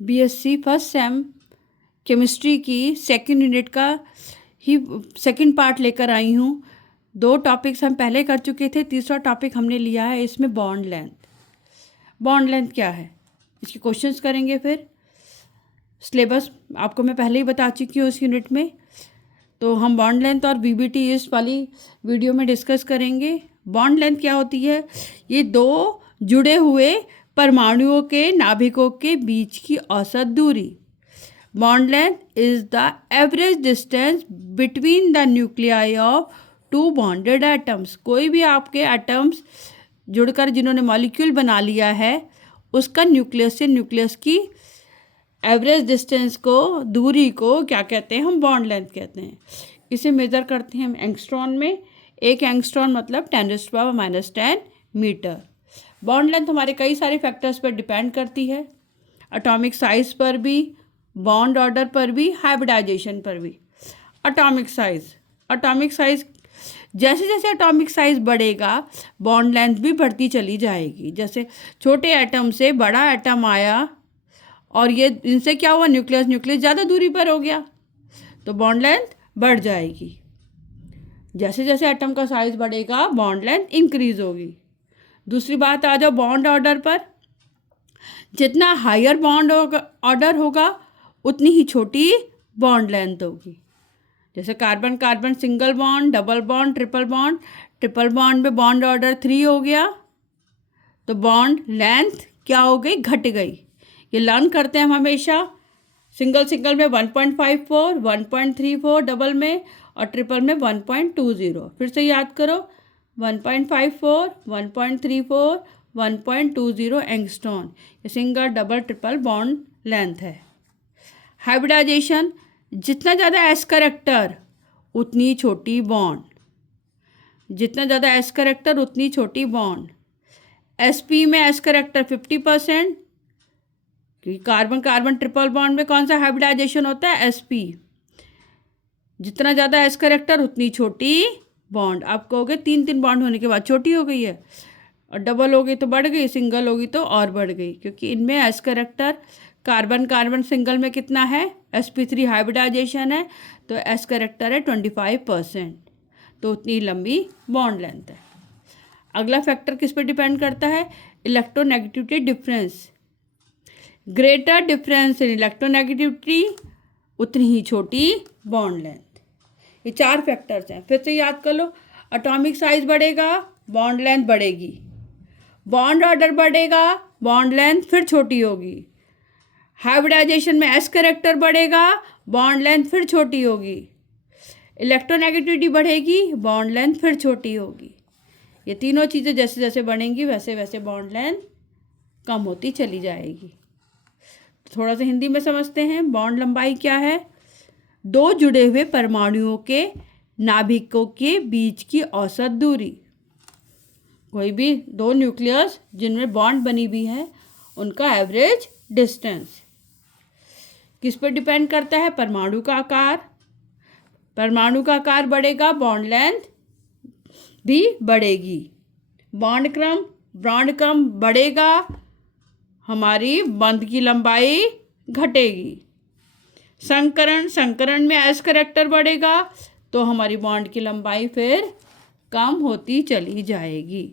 BSc first sem chemistry की second unit का ही second part लेकर आई हूँ। 2 टॉपिक्स हम पहले कर चुके थे, तीसरा टॉपिक हमने लिया है इसमें बॉन्ड लेंथ। बॉन्ड लेंथ क्या है, इसके क्वेश्चंस करेंगे। फिर सिलेबस आपको मैं पहले ही बता चुकी हूँ उस यूनिट में, तो हम बॉन्ड लेंथ और बीबीटी इस वाली वीडियो में डिस्कस करेंगे। बॉन्ड लेंथ क्या होती है, ये 2 जुड़े हुए परमाणुओं के नाभिकों के बीच की औसत दूरी। Bond length is the average distance between the nuclei of 2 bonded atoms. कोई भी आपके एटम्स जुड़कर जिन्होंने मॉलिक्यूल बना लिया है, उसका न्यूक्लियस से न्यूक्लियस की एवरेज डिस्टेंस को, दूरी को क्या कहते हैं, हम बॉन्ड लेंथ कहते हैं। इसे मेज़र करते हैं हम एंगस्ट्रॉन में। 1 एंगस्ट्रॉन मतलब 10⁻⁻10 मीटर। बॉन्ड लेंथ हमारे कई सारे फैक्टर्स पर डिपेंड करती है, एटॉमिक साइज पर भी, बॉन्ड ऑर्डर पर भी, हाइब्रिडाइजेशन पर भी। एटॉमिक साइज जैसे जैसे एटॉमिक साइज बढ़ेगा बॉन्ड लेंथ भी बढ़ती चली जाएगी। जैसे छोटे एटम से बड़ा एटम आया और ये इनसे क्या हुआ, न्यूक्लियस ज़्यादा दूरी पर हो गया तो बॉन्ड लेंथ बढ़ जाएगी। जैसे जैसे एटम का साइज बढ़ेगा बॉन्ड लेंथ इंक्रीज होगी। दूसरी बात आ जाओ बॉन्ड ऑर्डर पर। जितना हायर बॉन्ड ऑर्डर होगा उतनी ही छोटी बॉन्ड लेंथ होगी। जैसे carbon carbon single bond, double bond, triple bond में बॉन्ड ऑर्डर 3 हो गया तो बॉन्ड लेंथ क्या हो गई, घट गई। ये लर्न करते हैं हम हमेशा। सिंगल में 1.54, 1.34 डबल में, और ट्रिपल में 1.20। फिर से याद करो, 1.54, 1.34, 1.20 एंगस्ट्रॉन। ये single double triple bond length है। हाइब्रिडाइजेशन, जितना ज़्यादा एस करेक्टर उतनी छोटी बॉन्ड, जितना ज़्यादा एस करेक्टर उतनी छोटी बॉन्ड। एसपी में एस करेक्टर 50%, क्योंकि कार्बन कार्बन ट्रिपल बॉन्ड में कौन सा हाइब्रिडाइजेशन होता है, एसपी। जितना ज़्यादा एस करेक्टर उतनी छोटी बॉन्ड। आप कहोगे 3 बॉन्ड होने के बाद छोटी हो गई है, और डबल हो गई तो बढ़ गई, सिंगल होगी तो और बढ़ गई, क्योंकि इनमें S character carbon carbon single में कितना है, sp3 हाइब्रिडाइजेशन है तो एस करेक्टर है 25%, तो उतनी लंबी बॉन्ड लेंथ है। अगला फैक्टर किस पर डिपेंड करता है, electronegativity difference. Greater difference in electronegativity उतनी ही छोटी बॉन्ड लेंथ। ये 4 फैक्टर्स हैं। फिर से याद कर लो, एटॉमिक साइज बढ़ेगा बॉन्ड लेंथ बढ़ेगी, बॉन्ड ऑर्डर बढ़ेगा बॉन्ड लेंथ फिर छोटी होगी, हाइब्रिडाइजेशन में एस करेक्टर बढ़ेगा बॉन्ड लेंथ फिर छोटी होगी, इलेक्ट्रोनेगेटिविटी बढ़ेगी बॉन्ड लेंथ फिर छोटी होगी। ये तीनों चीज़ें जैसे जैसे बढ़ेंगी वैसे वैसे बॉन्ड लेंथ कम होती चली जाएगी। थोड़ा सा हिंदी में समझते हैं। बॉन्ड लंबाई क्या है, 2 जुड़े हुए परमाणुओं के नाभिकों के बीच की औसत दूरी। कोई भी 2 न्यूक्लियस जिनमें बॉन्ड बनी हुई है उनका एवरेज डिस्टेंस किस पर डिपेंड करता है, परमाणु का आकार। परमाणु का आकार बढ़ेगा बॉन्ड लेंथ भी बढ़ेगी। बॉन्ड क्रम बढ़ेगा, हमारी बंध की लंबाई घटेगी। संकरण में एस करेक्टर बढ़ेगा तो हमारी बॉन्ड की लंबाई फिर कम होती चली जाएगी।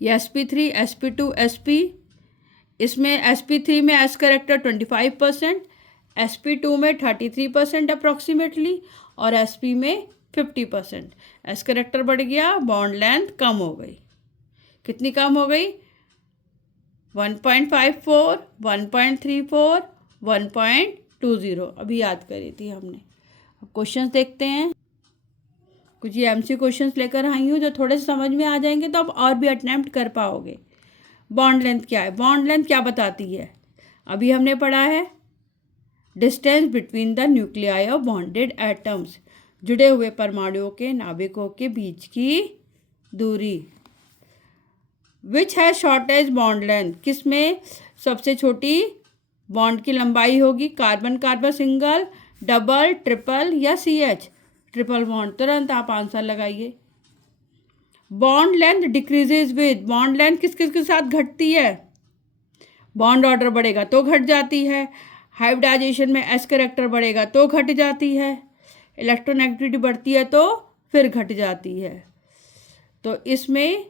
ये sp3, sp2, sp, इसमें sp3 में एस करेक्टर 25%, sp2 में 33% अप्रॉक्सीमेटली, और sp में 50%। एस करेक्टर बढ़ गया, बॉन्ड लेंथ कम हो गई। कितनी कम हो गई, 1.54, 1.34, 1.20। अभी याद करी थी हमने। अब क्वेश्चंस देखते हैं। कुछ ये एमसी क्वेश्चंस लेकर आई हूँ जो थोड़े से समझ में आ जाएंगे तो आप और भी अटेम्प्ट कर पाओगे। बॉन्ड लेंथ क्या है, बॉन्ड लेंथ क्या बताती है, अभी हमने पढ़ा है distance between the nuclei of bonded atoms, जुड़े हुए परमाणुओं के नाभिकों के बीच की दूरी। विच है शॉर्टेज बॉन्ड लेंथ, किसमें सबसे छोटी बॉन्ड की लंबाई होगी, carbon carbon single, double, triple या CH ट्रिपल बॉन्ड। तुरंत आप आंसर लगाइए। Bond length decreases with, bond length किस किस के साथ घटती है, बॉन्ड ऑर्डर बढ़ेगा तो घट जाती है, हाइब्रिडाइजेशन में एस कैरेक्टर बढ़ेगा तो घट जाती है, इलेक्ट्रोनेगेटिविटी बढ़ती है तो फिर घट जाती है। तो इसमें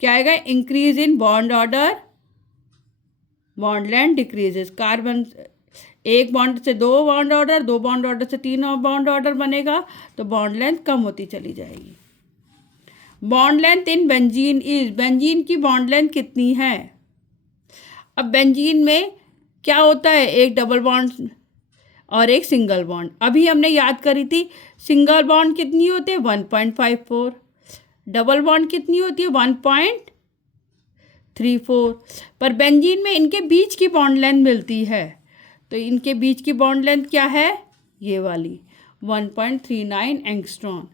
क्या आएगा, increase in bond order, bond length decreases. Carbon एक बॉन्ड से दो बॉन्ड ऑर्डर, दो बॉन्ड ऑर्डर से तीन बॉन्ड ऑर्डर बनेगा तो बॉन्ड लेंथ कम होती चली जाएगी। Bond length in benzene is, benzene की बॉन्ड लेंथ कितनी है। अब बेंजीन में क्या होता है, एक डबल बॉन्ड और एक सिंगल बॉन्ड। अभी हमने याद करी थी सिंगल बॉन्ड कितनी होती है 1.54, डबल बॉन्ड कितनी होती है 1.34। पर बेंजीन में इनके बीच की बॉन्ड लेंथ मिलती है, तो इनके बीच की बॉन्ड लेंथ क्या है, ये वाली 1.39 एंगस्ट्रॉन।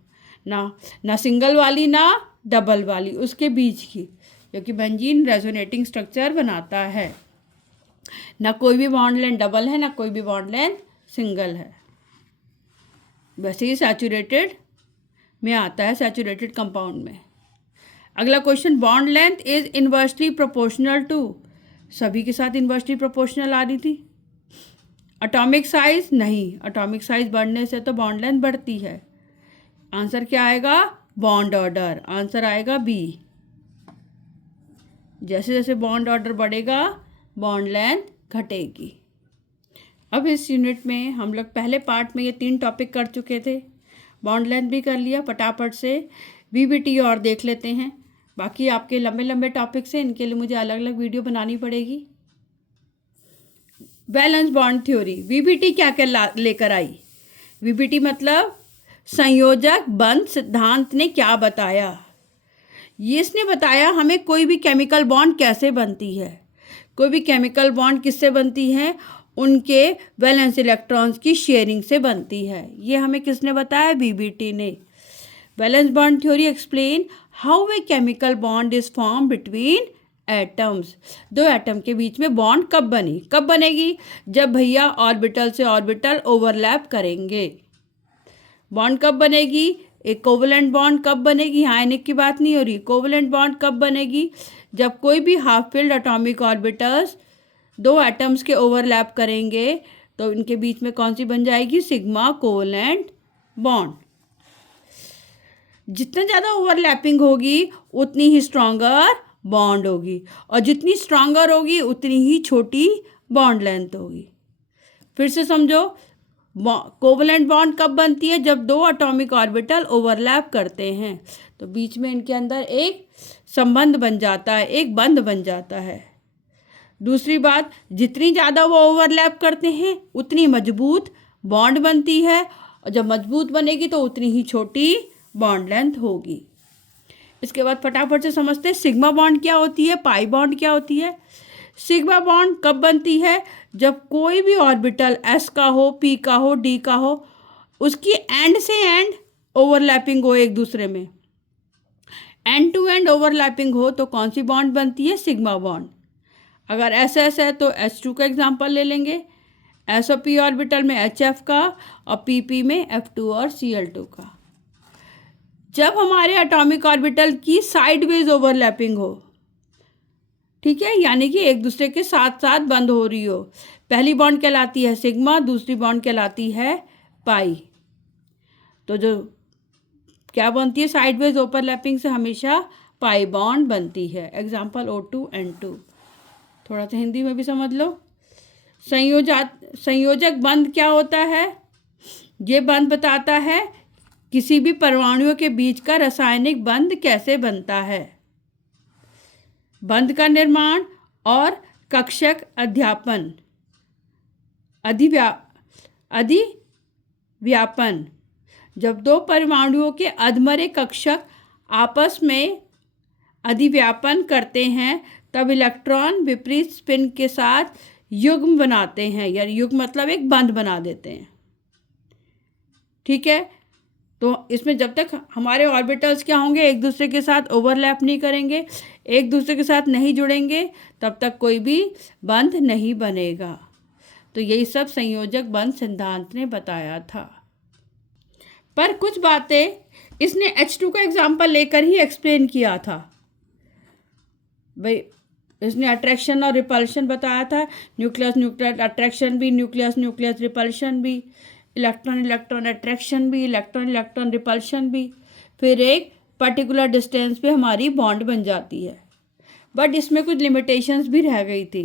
ना सिंगल वाली ना डबल वाली, उसके बीच की, क्योंकि बेंजीन रेजोनेटिंग स्ट्रक्चर बनाता है। ना कोई भी बॉन्ड लेंथ डबल है, ना कोई भी बॉन्ड लेंथ सिंगल है। वैसे ही सैचुरेटेड में आता है, सैचुरेटेड कंपाउंड में। अगला question, bond length is inversely proportional to, सभी के साथ इनवर्सली प्रोपोर्शनल आ रही थी। एटॉमिक साइज नहीं, एटॉमिक साइज बढ़ने से तो बॉन्ड लेंथ बढ़ती है। आंसर क्या आएगा, बॉन्ड ऑर्डर, आंसर आएगा बी। जैसे जैसे बॉन्ड ऑर्डर बढ़ेगा बॉन्ड लेंथ घटेगी। अब इस यूनिट में हम लोग पहले पार्ट में ये 3 टॉपिक कर चुके थे, बॉन्ड लेंथ भी कर लिया, फटाफट से वीबीटी और देख लेते हैं। बाकी आपके लंबे लंबे टॉपिक्स हैं, इनके लिए मुझे अलग अलग वीडियो बनानी पड़ेगी। बैलेंस बॉन्ड थ्योरी, वीबीटी क्या क्या लेकर आई। वीबीटी मतलब संयोजक बंध सिद्धांत ने क्या बताया। ये इसने बताया हमें कोई भी केमिकल बॉन्ड कैसे बनती है। कोई भी केमिकल बॉन्ड किससे बनती है, उनके वैलेंस इलेक्ट्रॉन्स की शेयरिंग से बनती है। ये हमें किसने बताया, वीबीटी ने। Valence bond theory explain how a chemical bond is form between atoms. दो एटम के बीच में बॉन्ड कब बनेगी, जब भैया ऑर्बिटल से ऑर्बिटल ओवरलैप करेंगे। बॉन्ड कब बनेगी, एक कोवलेंट बॉन्ड कब बनेगी, यहाँ आयनिक की बात नहीं हो रही। कोवलेंट बॉन्ड कब बनेगी, जब कोई भी हाफ फिल्ड एटॉमिक ऑर्बिटल्स दो एटम्स के ओवरलैप करेंगे तो इनके बीच में कौन सी बन जाएगी, सिग्मा कोवलेंट बॉन्ड। जितना ज़्यादा ओवरलैपिंग होगी उतनी ही स्ट्रॉन्गर बॉन्ड होगी, और जितनी स्ट्रॉन्गर होगी उतनी ही छोटी बॉन्ड लेंथ होगी। फिर से समझो, कोवलेंट बॉन्ड कब बनती है, जब दो एटॉमिक ऑर्बिटल ओवरलैप करते हैं तो बीच में इनके अंदर एक संबंध बन जाता है, एक बंध बन जाता है। दूसरी बात, जितनी ज़्यादा वो ओवरलैप करते हैं उतनी मजबूत बॉन्ड बनती है, और जब मजबूत बनेगी तो उतनी ही छोटी बॉन्ड लेंथ होगी। इसके बाद फटाफट से समझते हैं सिग्मा बॉन्ड क्या होती है, पाई बॉन्ड क्या होती है। सिग्मा बॉन्ड कब बनती है, जब कोई भी ऑर्बिटल एस का हो, पी का हो, डी का हो, उसकी एंड से एंड ओवरलैपिंग हो एक दूसरे में। एंड टू एंड ओवरलैपिंग हो तो कौन सी बॉन्ड बनती है, सिग्मा बॉन्ड। अगर एस एस है तो H2 का एग्जाम्पल ले लेंगे, एस और पी ऑर्बिटल में HF का, और PP में F2 और Cl2 का। जब हमारे एटॉमिक ऑर्बिटल की साइडवेज ओवरलैपिंग हो, ठीक है, यानी कि एक दूसरे के साथ साथ बंद हो रही हो, पहली बॉन्ड कहलाती है सिग्मा, दूसरी बॉन्ड कहलाती है पाई। तो जो क्या बनती है, साइडवेज ओवरलैपिंग से हमेशा पाई बॉन्ड बनती है। Example O2 N2। थोड़ा सा हिंदी में भी समझ लो। संयोजक बंध क्या होता है, ये बंध बताता है किसी भी परमाणुओं के बीच का रासायनिक बंध कैसे बनता है। बंध का निर्माण और कक्षक अध्यापन, अधिव्यापन। जब दो परमाणुओं के अधमरे कक्षक आपस में अधिव्यापन करते हैं तब इलेक्ट्रॉन विपरीत स्पिन के साथ युग्म बनाते हैं, या युग्म मतलब एक बंध बना देते हैं। ठीक है, तो इसमें जब तक हमारे ऑर्बिटल्स क्या होंगे, एक दूसरे के साथ ओवरलैप नहीं करेंगे, एक दूसरे के साथ नहीं जुड़ेंगे, तब तक कोई भी बंध नहीं बनेगा। तो यही सब संयोजक बंध सिद्धांत ने बताया था। पर कुछ बातें इसने H2 का एग्जाम्पल लेकर ही एक्सप्लेन किया था। भाई इसने अट्रैक्शन और रिपल्शन बताया था, न्यूक्लियस न्यूक्लियस अट्रैक्शन भी, न्यूक्लियस न्यूक्लियस रिपल्शन भी, इलेक्ट्रॉन इलेक्ट्रॉन अट्रैक्शन भी, इलेक्ट्रॉन इलेक्ट्रॉन रिपल्शन भी, फिर एक पर्टिकुलर डिस्टेंस पे हमारी बॉन्ड बन जाती है। बट इसमें कुछ लिमिटेशंस भी रह गई थी।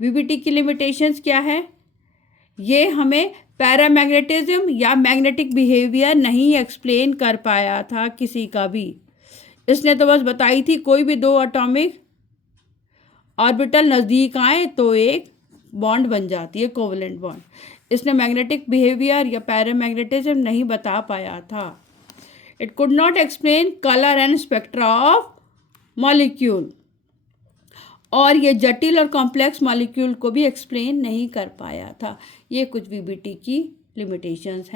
वीबीटी की लिमिटेशंस क्या है? ये हमें पैरामैग्नेटिज्म या मैग्नेटिक बिहेवियर नहीं एक्सप्लेन कर पाया था किसी का भी। इसने तो बस बताई थी कोई भी दो एटॉमिक ऑर्बिटल नज़दीक आए तो एक बॉन्ड बन जाती है, कोवलेंट बॉन्ड। इसने मैग्नेटिक बिहेवियर या पैरामैग्नेटिज्म नहीं बता पाया था। It could not explain colour and spectra of molecule, और ये जटिल और कॉम्प्लेक्स मॉलिक्यूल को भी एक्सप्लेन नहीं कर पाया था। ये कुछ वीबीटी की लिमिटेशंस हैं।